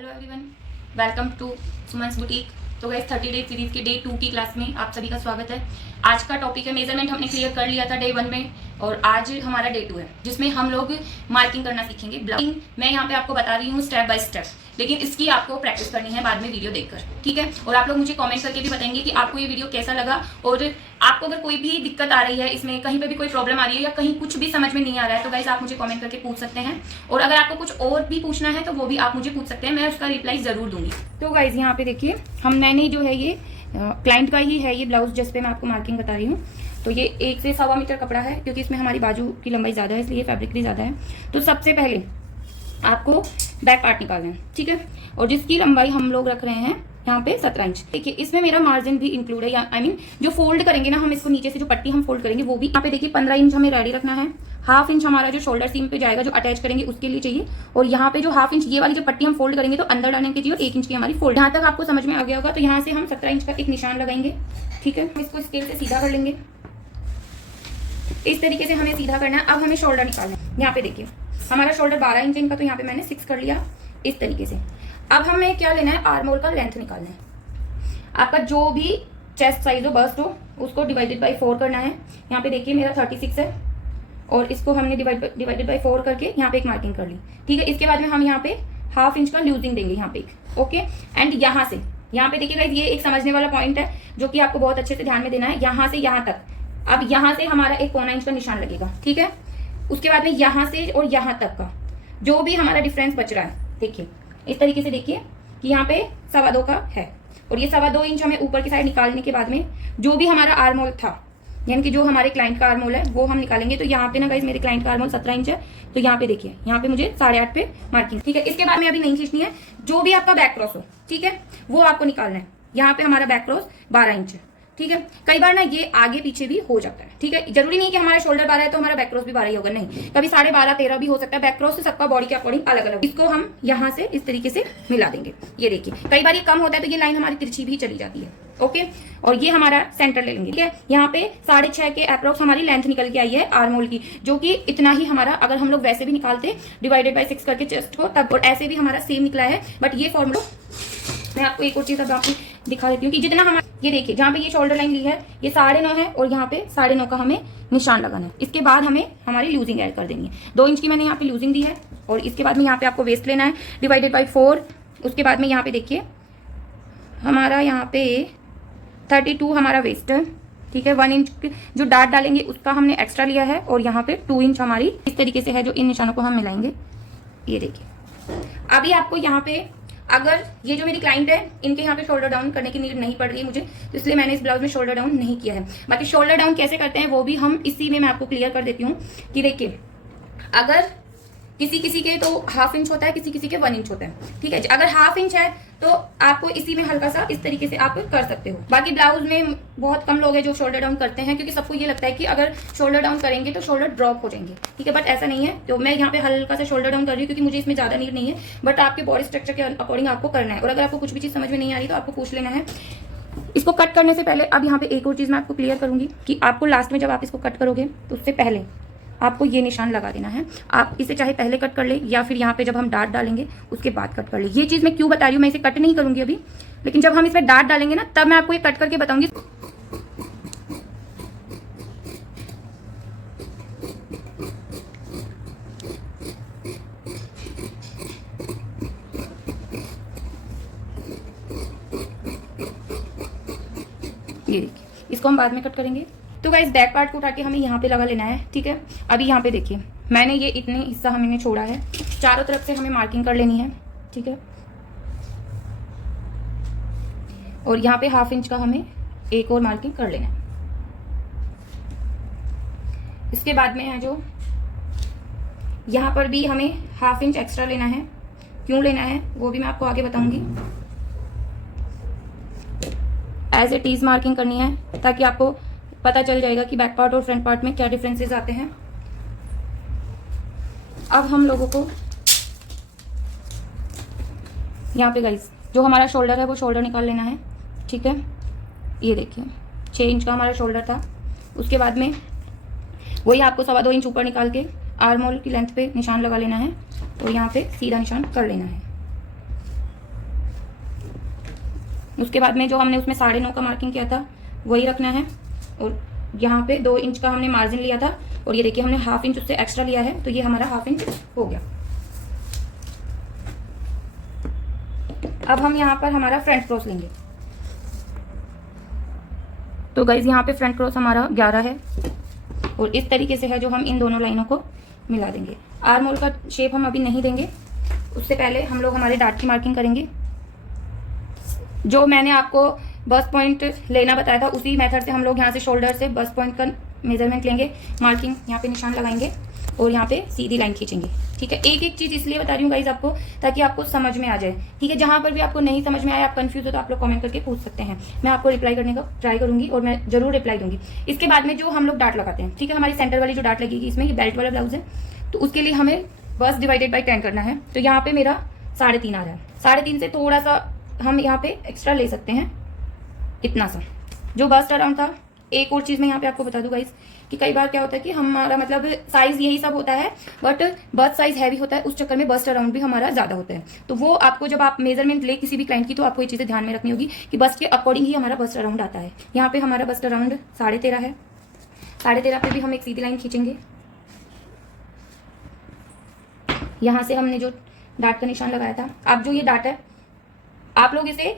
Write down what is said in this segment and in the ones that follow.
Hello everyone, welcome to Suman's boutique. तो guys 30 day series के day 2 की क्लास में आप सभी का स्वागत है। आज का टॉपिक है मेजरमेंट। हमने क्लियर कर लिया था डे 1 में और आज हमारा डे 2 है जिसमें हम लोग मार्किंग करना सीखेंगे। ब्लाउजिंग मैं यहाँ पे आपको बता रही हूँ स्टेप बाय स्टेप, लेकिन इसकी आपको प्रैक्टिस करनी है बाद में वीडियो देखकर, ठीक है। और आप लोग मुझे कमेंट करके भी बताएंगे कि आपको ये वीडियो कैसा लगा और आपको अगर कोई भी दिक्कत आ रही है, इसमें कहीं पे भी कोई प्रॉब्लम आ रही है या कहीं कुछ भी समझ में नहीं आ रहा है, तो गाइस आप मुझे कमेंट करके पूछ सकते हैं। और अगर आपको कुछ और भी पूछना है तो वो भी आप मुझे पूछ सकते हैं, मैं उसका रिप्लाई जरूर दूंगी। तो गाइस यहाँ पे देखिए, मैंने जो है ये क्लाइंट का ही है ये ब्लाउज जिस पे मैं आपको मार्किंग बता रही हूँ। तो ये 1 से 1.25 मीटर कपड़ा है, क्योंकि इसमें हमारी बाजू की लंबाई ज़्यादा है इसलिए फैब्रिक भी ज़्यादा है। तो सबसे पहले आपको बैक पार्ट निकालना है, ठीक है। और जिसकी लंबाई हम लोग रख रहे हैं यहाँ पे 17 इंच। देखिए इसमें मेरा मार्जिन भी इंक्लूड है, या आई मीन जो फोल्ड करेंगे ना हम इसको, नीचे से जो पट्टी हम फोल्ड करेंगे वो भी यहाँ पे देखिए 15 इंच हमें रेडी रखना है। हाफ इंच हमारा जो शोल्डर सीम पे जाएगा, जो अटैच करेंगे उसके लिए चाहिए। और यहाँ पे जो हाफ इंच ये वाली जो पट्टी हम फोल्ड करेंगे तो अंदर डालने के चाहिए, और 1 इंच की हमारी फोल्ड। यहाँ तक आपको समझ में आ गया होगा। तो यहाँ से हम 17 इंच का एक निशान लगाएंगे, ठीक है। हम इसको स्केल से सीधा कर लेंगे, इस तरीके से हमें सीधा करना है। अब हमें शोल्डर निकालना है। यहाँ पे देखिए हमारा शोल्डर 12 इंच इनका, तो यहाँ पे मैंने 6 कर लिया इस तरीके से। अब हमें क्या लेना है, आर्म होल का लेंथ निकालना है। आपका जो भी चेस्ट साइज हो, बस्ट हो, उसको डिवाइडेड बाई 4 करना है। यहाँ पे देखिए मेरा 36 है और इसको हमने डिवाइडेड बाई 4 करके यहाँ पे एक मार्किंग कर ली, ठीक है। इसके बाद में हम यहाँ पे हाफ इंच का लूजिंग देंगे यहाँ पे, ओके। एंड यहाँ से यहाँ पे देखिए गाइस, ये एक समझने वाला पॉइंट है जो कि आपको बहुत अच्छे से ध्यान में देना है। यहाँ से यहाँ तक, अब यहाँ से हमारा एक 1.25 इंच का निशान लगेगा, ठीक है। उसके बाद में यहाँ से और यहाँ तक का जो भी हमारा डिफरेंस बच रहा है, देखिए इस तरीके से देखिए कि यहाँ पे 2.25 का है। और ये 2.25 इंच हमें ऊपर की साइड निकालने के बाद में जो भी हमारा आर्म होल था, यानी कि जो हमारे क्लाइंट का आर्म होल है वो हम निकालेंगे। तो यहाँ पे ना गाइस मेरे क्लाइंट का आर्म होल 17 इंच है, तो यहाँ पे देखिए यहाँ पे मुझे 8.5 पे मार्किंग, ठीक है। इसके बाद में अभी नहीं खींचनी है। जो भी आपका बैक क्रॉस हो, ठीक है, वो आपको निकालना है। यहाँ पे हमारा बैक क्रॉस 12 इंच है, ठीक है। कई बार ना ये आगे पीछे भी हो जाता है, ठीक है। जरूरी नहीं कि हमारा शोल्डर 12 है तो हमारा बैक क्रॉस भी 12 ही होगा, नहीं, कभी 12.5 13 भी हो सकता है। बैक क्रॉस से सबका बॉडी के अकॉर्डिंग अलग अलग। इसको हम यहाँ से इस तरीके से मिला देंगे। ये देखिए कई बार ये कम होता है तो ये लाइन हमारी तिरछी भी चली जाती है, ओके। और ये हमारा सेंटर ले लेंगे, ठीक है। यहाँ पे 6.5 के अप्रोक्स हमारी लेंथ निकल के आई है आर्म होल की, जो कि इतना ही हमारा, अगर हम लोग वैसे भी निकालते डिवाइडेड बाई 6 करके चेस्ट को तब, और ऐसे भी हमारा सेम निकला है। बट ये फॉर्मूला मैं आपको एक और चीज अब आपको दिखा देती हूँ कि जितना हमारा, ये देखिए जहाँ पे ये शोल्डर लाइन ली है ये 9.5 है और यहाँ पे 9.5 का हमें निशान लगाना है। इसके बाद हमें हमारी लूजिंग ऐड कर देनी है। 2 इंच की मैंने यहाँ पे लूजिंग दी है। और इसके बाद में यहाँ पे आपको वेस्ट लेना है डिवाइडेड बाई 4। उसके बाद में यहाँ पे देखिए हमारा यहाँ पे 32 हमारा वेस्ट है, ठीक है। 1 इंच जो डार्ट डालेंगे उसका हमने एक्स्ट्रा लिया है। और यहाँ पे 2 इंच हमारी इस तरीके से है, जो इन निशानों को हम मिलाएंगे। ये देखिए अभी आपको यहाँ पे, अगर ये जो मेरी क्लाइंट है इनके यहाँ पे शोल्डर डाउन करने की नीड नहीं पड़ रही है मुझे, तो इसलिए मैंने इस ब्लाउज में शोल्डर डाउन नहीं किया है। बाकी शोल्डर डाउन कैसे करते हैं वो भी हम इसी में मैं आपको क्लियर कर देती हूँ कि देखिए अगर किसी के तो हाफ इंच होता है, किसी के 1 इंच होता है, ठीक है। अगर हाफ इंच है तो आपको इसी में हल्का सा इस तरीके से आप कर सकते हो। बाकी ब्लाउज में बहुत कम लोग हैं जो शोल्डर डाउन करते हैं, क्योंकि सबको ये लगता है कि अगर शोल्डर डाउन करेंगे तो शोल्डर ड्रॉप हो जाएंगे, ठीक है। बट ऐसा नहीं है। तो मैं यहाँ पे हल्का सा शोल्डर डाउन कर रही हूँ क्योंकि मुझे इसमें ज्यादा नीड नहीं है, बट आपके बॉडी स्ट्रक्चर के अकॉर्डिंग आपको करना है। और अगर आपको कुछ भी चीज समझ में नहीं आ रही तो आपको पूछ लेना है। इसको कट करने से पहले अब यहाँ पे एक और चीज मैं आपको क्लियर करूंगी कि आपको लास्ट में जब आप इसको कट करोगे तो उससे पहले आपको ये निशान लगा देना है। आप इसे चाहे पहले कट कर ले या फिर यहाँ पे जब हम डार्ट डालेंगे उसके बाद कट कर ले। ये चीज मैं क्यों बता रही हूँ, मैं इसे कट नहीं करूंगी अभी, लेकिन जब हम इसमें डार्ट डालेंगे ना तब मैं आपको ये कट करके बताऊंगी। ये देखिए इसको हम बाद में कट करेंगे। तो गाइस बैक पार्ट को उठा के हमें यहाँ पे लगा लेना है, ठीक है। अभी यहाँ पे देखिए मैंने ये इतने हिस्सा हमने छोड़ा है, चारों तरफ से हमें मार्किंग कर लेनी है, ठीक है। और यहाँ पे हाफ इंच का हमें एक और मार्किंग कर लेना है। इसके बाद में है जो यहाँ पर भी हमें हाफ इंच एक्स्ट्रा लेना है। क्यों लेना है वो भी मैं आपको आगे बताऊंगी। एज ए टीज मार्किंग करनी है ताकि आपको पता चल जाएगा कि बैक पार्ट और फ्रंट पार्ट में क्या डिफरेंसेस आते हैं। अब हम लोगों को यहाँ पे गाइस जो हमारा शोल्डर है वो शोल्डर निकाल लेना है, ठीक है। ये देखिए 6 इंच का हमारा शोल्डर था। उसके बाद में वही आपको 2.25 इंच ऊपर निकाल के आर्म होल की लेंथ पे निशान लगा लेना है और यहाँ पे सीधा निशान कर लेना है। उसके बाद में जो हमने उसमें 9.5 का मार्किंग किया था वही रखना है। और यहाँ पे 2 इंच का हमने मार्जिन लिया था और ये देखिए हमने 1/2 इंच उससे एक्स्ट्रा लिया है, तो ये हमारा 1/2 इंच हो गया। अब हम यहाँ पर हमारा फ्रंट क्रॉस लेंगे। तो गाइज यहाँ पे फ्रंट क्रॉस हमारा 11 है और इस तरीके से है जो हम इन दोनों लाइनों को मिला देंगे। आर्म होल का शेप हम अभी नहीं देंगे, उससे पहले हम लोग हमारे डार्ट की मार्किंग करेंगे। जो मैंने आपको बस्ट पॉइंट लेना बताया था उसी मेथड से हम लोग यहाँ से शोल्डर से बस्ट पॉइंट का मेजरमेंट लेंगे, मार्किंग यहाँ पे निशान लगाएंगे और यहाँ पे सीधी लाइन खींचेंगे। ठीक है, एक एक चीज इसलिए बता रही हूँ गाइज आपको ताकि आपको समझ में आ जाए। ठीक है, जहां पर भी आपको नहीं समझ में आया, आप कंफ्यूज हो तो आप लोग कमेंट करके पूछ सकते हैं, मैं आपको रिप्लाई करने का ट्राई करूंगी और मैं जरूर रिप्लाई दूंगी। इसके बाद में जो हम लोग डार्ट लगाते हैं, ठीक है, हमारी सेंटर वाली जो डार्ट लगेगी इसमें, ये बेल्ट वाला ब्लाउज है, तो उसके लिए हमें बस डिवाइडेड बाई 10 करना है। तो यहाँ पे मेरा 3.5 आ रहा है, 3.5 से थोड़ा सा हम यहाँ पे एक्स्ट्रा ले सकते हैं, इतना सा जो बस्ट अराउंड था। एक और चीज मैं यहाँ पे आपको बता दूं गाइस कि कई बार क्या होता है कि हमारा मतलब साइज यही सब होता है बट बस्ट साइज हैवी होता है, उस चक्कर में बस्ट अराउंड भी हमारा ज्यादा होता है। तो वो आपको जब आप मेजरमेंट ले किसी भी क्लाइंट की, तो आपको ये चीजें ध्यान में रखनी होगी कि बस्ट के अकॉर्डिंग ही हमारा बस्ट अराउंड आता है। यहाँ पे हमारा बस्ट अराउंड 13.5 है, 13.5 पे भी हम एक सीधी लाइन खींचेंगे। यहाँ से हमने जो डार्ट का निशान लगाया था, अब जो ये डार्ट है आप लोग इसे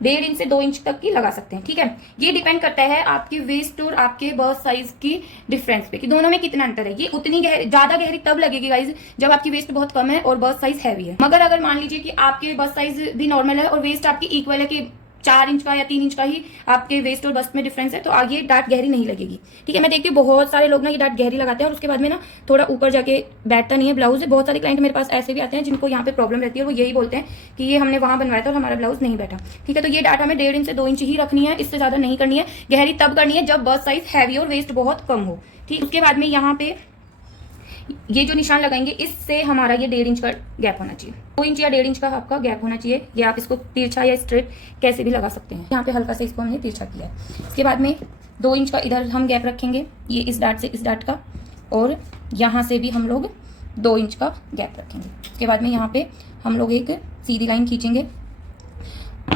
1.5 इंच से 2 इंच तक की लगा सकते हैं। ठीक है, ये डिपेंड करता है आपकी वेस्ट और आपके बस्ट साइज की डिफरेंस पे कि दोनों में कितना अंतर है। ये उतनी ज्यादा गहरी तब लगेगी गाइज जब आपकी वेस्ट बहुत कम है और बस्ट साइज हैवी है। मगर अगर मान लीजिए कि आपके बस्ट साइज भी नॉर्मल है और वेस्ट आपकी इक्वल है कि 4 इंच का या 3 इंच का ही आपके वेस्ट और बस्ट में डिफरेंस है, तो आगे डार्ट गहरी नहीं लगेगी। ठीक है, मैं देखती हूँ बहुत सारे लोग ना ये डार्ट गहरी लगाते हैं और उसके बाद में ना थोड़ा ऊपर जाके बैठता नहीं है ब्लाउज। बहुत सारे क्लाइंट मेरे पास ऐसे भी आते हैं जिनको यहाँ पे प्रॉब्लम रहती है और वो यही बोलते हैं कि ये हमने वहां बनवाया था और हमारा ब्लाउज नहीं बैठा। ठीक है, तो ये डार्ट हमें 1.5 इंच से 2 इंच ही रखनी है, इससे ज्यादा नहीं करनी है। गहरी तब करनी है जब बस्ट साइज हैवी और वेस्ट बहुत कम हो। ठीक, उसके बाद में यहाँ पे ये जो निशान लगाएंगे इससे हमारा ये 1.5 इंच का गैप होना चाहिए, 2 इंच या 1.5 इंच का आपका गैप होना चाहिए। ये आप इसको तिरछा या स्ट्रेट कैसे भी लगा सकते हैं। यहाँ पे हल्का से इसको हमने तिरछा किया है। इसके बाद में 2 इंच का इधर हम गैप रखेंगे, ये इस डार्ट से इस डार्ट का, और यहाँ से भी हम लोग 2 इंच का गैप रखेंगे। उसके बाद में यहाँ पे हम लोग एक सीधी लाइन खींचेंगे।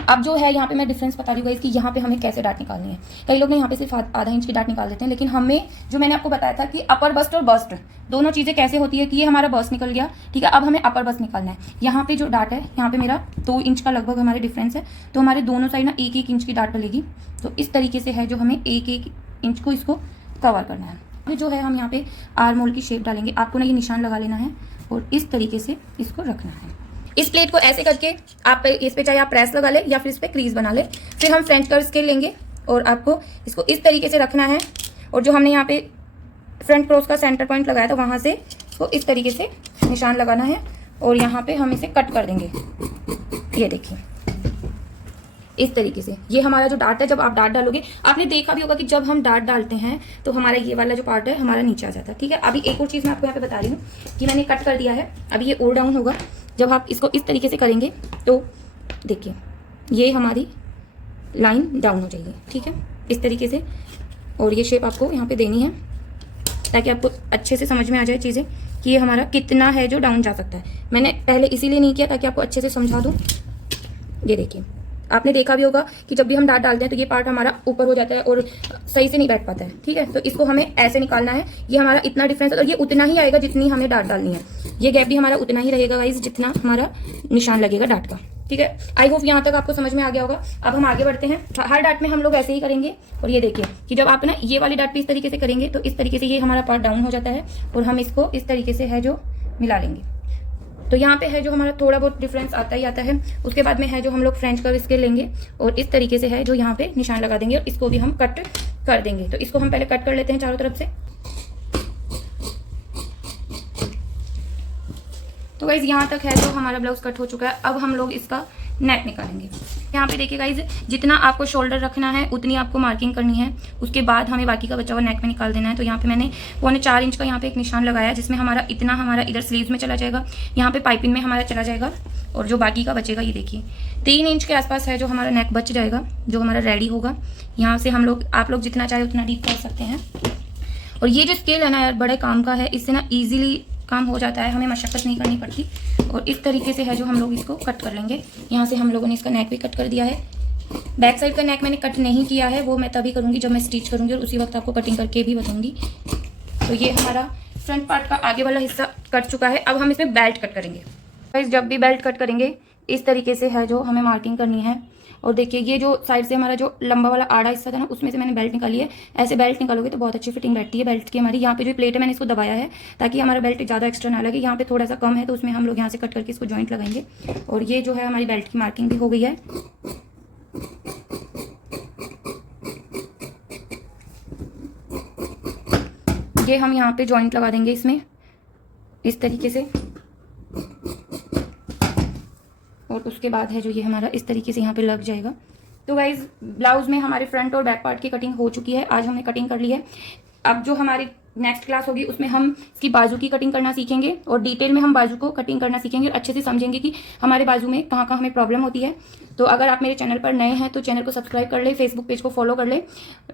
अब जो है यहाँ पे मैं डिफरेंस बता रही हूँ कि यहाँ पे हमें कैसे डार्ट निकालनी है। कई लोग ने यहाँ पे सिर्फ आधा इंच की डार्ट निकाल देते हैं, लेकिन हमें जो मैंने आपको बताया था कि अपर बस्ट और बस्ट दोनों चीजें कैसे होती है कि ये हमारा बस्ट निकल गया। ठीक है, अब हमें अपर बस्ट निकालना है। यहाँ पे जो डार्ट है यहाँ पे मेरा 2 इंच का लगभग हमारे डिफरेंस है, तो हमारे दोनों साइड ना 1-1 इंच की डार्ट डलेगी। तो इस तरीके से है जो हमें 1-1 इंच को इसको कवर करना है। फिर जो है हम यहाँ पे आर्म होल की शेप डालेंगे। आपको ना ये निशान लगा लेना है और इस तरीके से इसको रखना है। इस प्लेट को ऐसे करके आप इस पे चाहे आप प्रेस लगा ले या फिर इस पे क्रीज बना ले। फिर हम फ्रेंच कर्व स्केल लेंगे और आपको इसको इस तरीके से रखना है और जो हमने यहाँ पे फ्रंट क्रॉस का सेंटर पॉइंट लगाया था वहां से इसको इस तरीके से निशान लगाना है और यहाँ पे हम इसे कट कर देंगे। ये देखिए इस तरीके से। ये हमारा जो डार्ट है, जब आप डार्ट डालोगे आपने देखा भी होगा कि जब हम डार्ट डालते हैं तो हमारा ये वाला जो पार्ट है हमारा नीचे आ जाता है। ठीक है, अभी एक और चीज मैं आपको यहाँ पे बता रही हूँ कि मैंने कट कर दिया है, अभी ये और डाउन होगा। जब आप इसको इस तरीके से करेंगे तो देखिए ये हमारी लाइन डाउन हो जाएगी। ठीक है, इस तरीके से, और ये शेप आपको यहाँ पे देनी है ताकि आपको अच्छे से समझ में आ जाए चीज़ें कि ये हमारा कितना है जो डाउन जा सकता है। मैंने पहले इसीलिए नहीं किया ताकि आपको अच्छे से समझा दूँ। ये देखिए, आपने देखा भी होगा कि जब भी हम डार्ट डालते हैं तो ये पार्ट हमारा ऊपर हो जाता है और सही से नहीं बैठ पाता है। ठीक है, तो इसको हमें ऐसे निकालना है। ये हमारा इतना डिफरेंस है और ये उतना ही आएगा जितनी हमें डार्ट डालनी है। ये गैप भी हमारा उतना ही रहेगा गाइस जितना हमारा निशान लगेगा डार्ट का। ठीक है, आई होप यहाँ तक आपको समझ में आ गया होगा। अब हम आगे बढ़ते हैं। हर डार्ट में हम लोग ऐसे ही करेंगे और ये देखिए कि जब आप ना ये वाली डार्ट भी इस तरीके से करेंगे तो इस तरीके से ये हमारा पार्ट डाउन हो जाता है और हम इसको इस तरीके से है जो मिला लेंगे। तो यहाँ पे है जो हमारा थोड़ा बहुत डिफरेंस आता ही आता है। उसके बाद में है जो हम लोग फ्रेंच कर्व स्केल लेंगे और इस तरीके से है जो यहाँ पे निशान लगा देंगे और इसको भी हम कट कर देंगे। तो इसको हम पहले कट कर लेते हैं चारों तरफ से। तो गाइज यहाँ तक है जो हमारा ब्लाउज कट हो चुका है। अब हम लोग इसका नेक निकालेंगे। यहाँ पे देखिए गाइज, जितना आपको शोल्डर रखना है उतनी आपको मार्किंग करनी है। उसके बाद हमें बाकी का बचा हुआ नेक में निकाल देना है। तो यहाँ पे मैंने 4.25 इंच का यहाँ पे एक निशान लगाया जिसमें हमारा इतना हमारा इधर स्लीव्स में चला जाएगा, यहाँ पे पाइपिंग में हमारा चला जाएगा और जो बाकी का बचेगा ये देखिए 3 इंच के आसपास है जो हमारा नेक बच जाएगा, जो हमारा रेडी होगा। यहाँ से हम लोग आप लोग जितना चाहे उतना डीप कर सकते हैं। और ये जो स्केल है ना यार बड़े काम का है, इससे ना ईजिली काम हो जाता है, हमें मशक्कत नहीं करनी पड़ती। और इस तरीके से है जो हम लोग इसको कट कर लेंगे। यहाँ से हम लोगों ने इसका नेक भी कट कर दिया है बैक साइड का नेक मैंने कट नहीं किया है, वो मैं तभी करूँगी जब मैं स्टिच करूँगी और उसी वक्त आपको कटिंग करके भी बताऊँगी। तो ये हमारा फ्रंट पार्ट का आगे वाला हिस्सा कट चुका है। अब हम इसमें बेल्ट कट करेंगे। गाइस जब भी बेल्ट कट करेंगे इस तरीके से है जो हमें मार्किंग करनी है। और देखिए ये जो साइड से हमारा जो लंबा वाला आड़ा हिस्सा था ना, उसमें से मैंने बेल्ट निकाली है। ऐसे बेल्ट निकालोगे तो बहुत अच्छी फिटिंग बैठती है बेल्ट की हमारी। यहाँ पे जो प्लेट है मैंने इसको दबाया है ताकि हमारा बेल्ट ज़्यादा एक्स्ट्रा ना लगे। यहाँ पे थोड़ा सा कम है तो उसमें हम लोग यहाँ से कट करके इसको जॉइंट लगाएंगे। और ये जो है हमारी बेल्ट की मार्किंग भी हो गई है। ये हम यहाँ पे जॉइंट लगा देंगे इसमें इस तरीके से। और उसके बाद है जो ये हमारा इस तरीके से यहाँ पे लग जाएगा। तो गाइज ब्लाउज में हमारे फ्रंट और बैक पार्ट की कटिंग हो चुकी है। आज हमने कटिंग कर ली है। अब जो हमारी नेक्स्ट क्लास होगी उसमें हम इसकी बाजू की कटिंग करना सीखेंगे और डिटेल में हम बाजू को कटिंग करना सीखेंगे और अच्छे से समझेंगे कि हमारे बाजू में कहाँ कहाँ हमें प्रॉब्लम होती है। तो अगर आप मेरे चैनल पर नए हैं तो चैनल को सब्सक्राइब कर ले, फेसबुक पेज को फॉलो कर ले।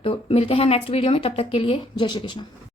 तो मिलते हैं नेक्स्ट वीडियो में, तब तक के लिए जय श्री कृष्ण।